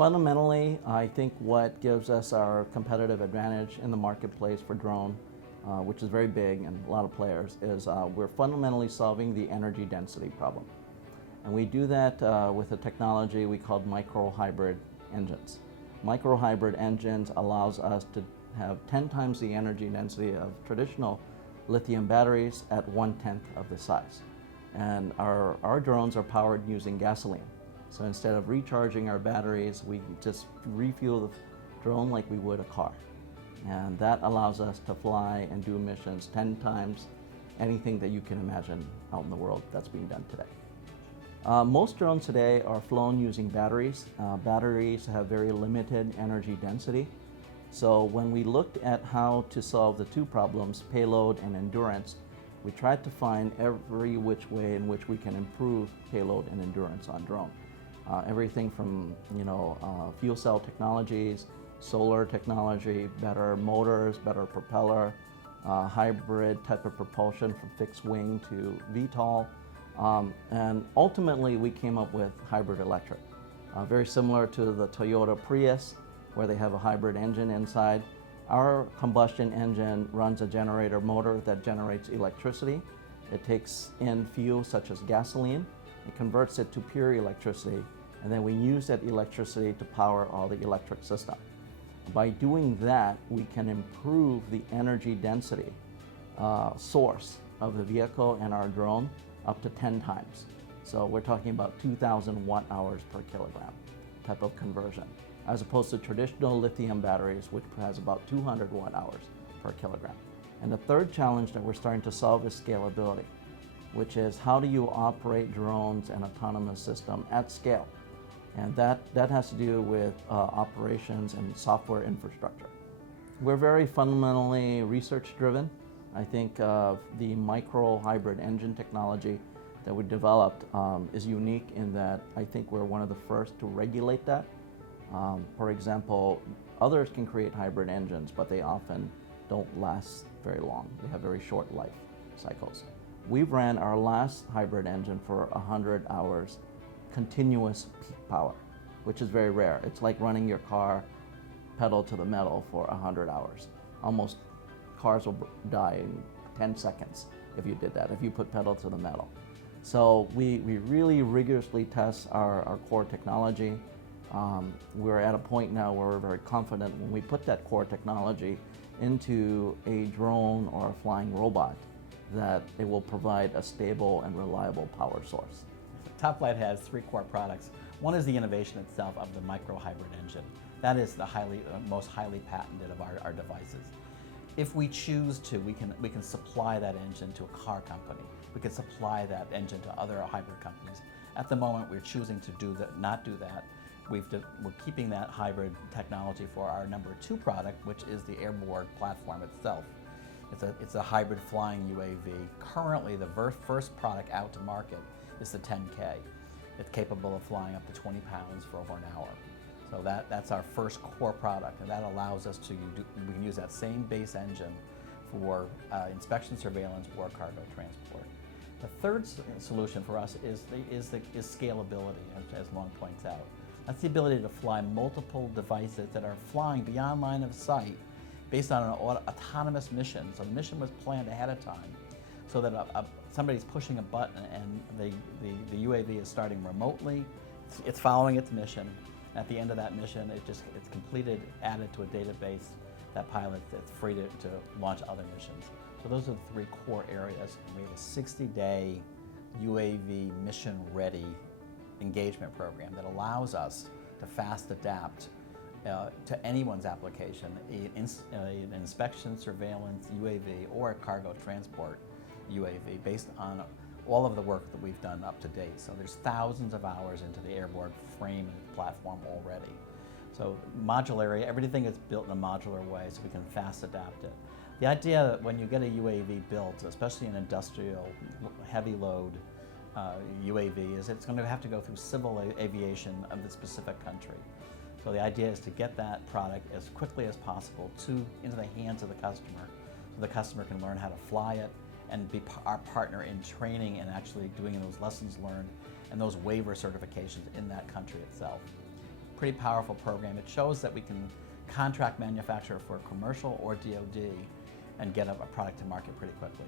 Fundamentally, I think what gives us our competitive advantage in the marketplace for drone, which is very big and a lot of players, is we're fundamentally solving the energy density problem. And we do that with a technology we call micro-hybrid engines. Micro-hybrid engines allows us to have 10 times the energy density of traditional lithium batteries at 1/10 of the size. And our drones are powered using gasoline. So instead of recharging our batteries, we just refuel the drone like we would a car. And that allows us to fly and do missions 10 times anything that you can imagine out in the world that's being done today. Most drones today are flown using batteries. Batteries have very limited energy density. So when we looked at how to solve the two problems, payload and endurance, we tried to find every which way in which we can improve payload and endurance on drone. Everything from fuel cell technologies, solar technology, better motors, better propeller, hybrid type of propulsion from fixed wing to VTOL. And ultimately we came up with hybrid electric. Very similar to the Toyota Prius, where they have a hybrid engine inside. Our combustion engine runs a generator motor that generates electricity. It takes in fuel such as gasoline, it converts it to pure electricity, and then we use that electricity to power all the electric system. By doing that, we can improve the energy density source of the vehicle and our drone up to 10 times. So we're talking about 2,000 watt-hours per kilogram type of conversion, as opposed to traditional lithium batteries, which has about 200 watt-hours per kilogram. And the third challenge that we're starting to solve is scalability, which is how do you operate drones and autonomous system at scale? And that has to do with operations and software infrastructure. We're very fundamentally research-driven. I think the micro-hybrid engine technology that we developed is unique in that I think we're one of the first to regulate that. For example, others can create hybrid engines, but they often don't last very long. They have very short life cycles. We ran our last hybrid engine for 100 hours continuous peak power, which is very rare. It's like running your car pedal to the metal for 100 hours. Almost cars will die in 10 seconds if you did that, if you put pedal to the metal. So we really rigorously test our core technology. We're at a point now where we're very confident when we put that core technology into a drone or a flying robot that it will provide a stable and reliable power source. Top Flight has three core products. One is the innovation itself of the micro-hybrid engine. That is the most highly patented of our devices. If we choose to, we can supply that engine to a car company. We can supply that engine to other hybrid companies. At the moment, we're choosing to not do that. We're keeping that hybrid technology for our number 2 product, which is the airborne platform itself. It's a hybrid flying UAV. Currently, the first product out to market is the 10K. It's capable of flying up to 20 pounds for over an hour. So that's our first core product, and that allows us we can use that same base engine for inspection, surveillance, or cargo transport. The third solution for us is scalability, as Long points out. That's the ability to fly multiple devices that are flying beyond line of sight based on an autonomous mission. So the mission was planned ahead of time so that somebody's pushing a button and the UAV is starting remotely. It's following its mission. At the end of that mission, it's completed, added to a database. That pilot that's free to launch other missions. So those are the 3 core areas. And we have a 60-day UAV mission-ready engagement program that allows us to fast adapt to anyone's application, an inspection, surveillance UAV, or a cargo transport UAV, based on all of the work that we've done up to date. So there's thousands of hours into the airborne frame and platform already. So modularity, everything is built in a modular way so we can fast adapt it. The idea that when you get a UAV built, especially an industrial heavy load UAV, is it's going to have to go through civil aviation of the specific country. So the idea is to get that product as quickly as possible into the hands of the customer, so the customer can learn how to fly it and be our partner in training and actually doing those lessons learned and those waiver certifications in that country itself. pretty powerful program. It shows that we can contract manufacture for commercial or DoD and get a product to market pretty quickly.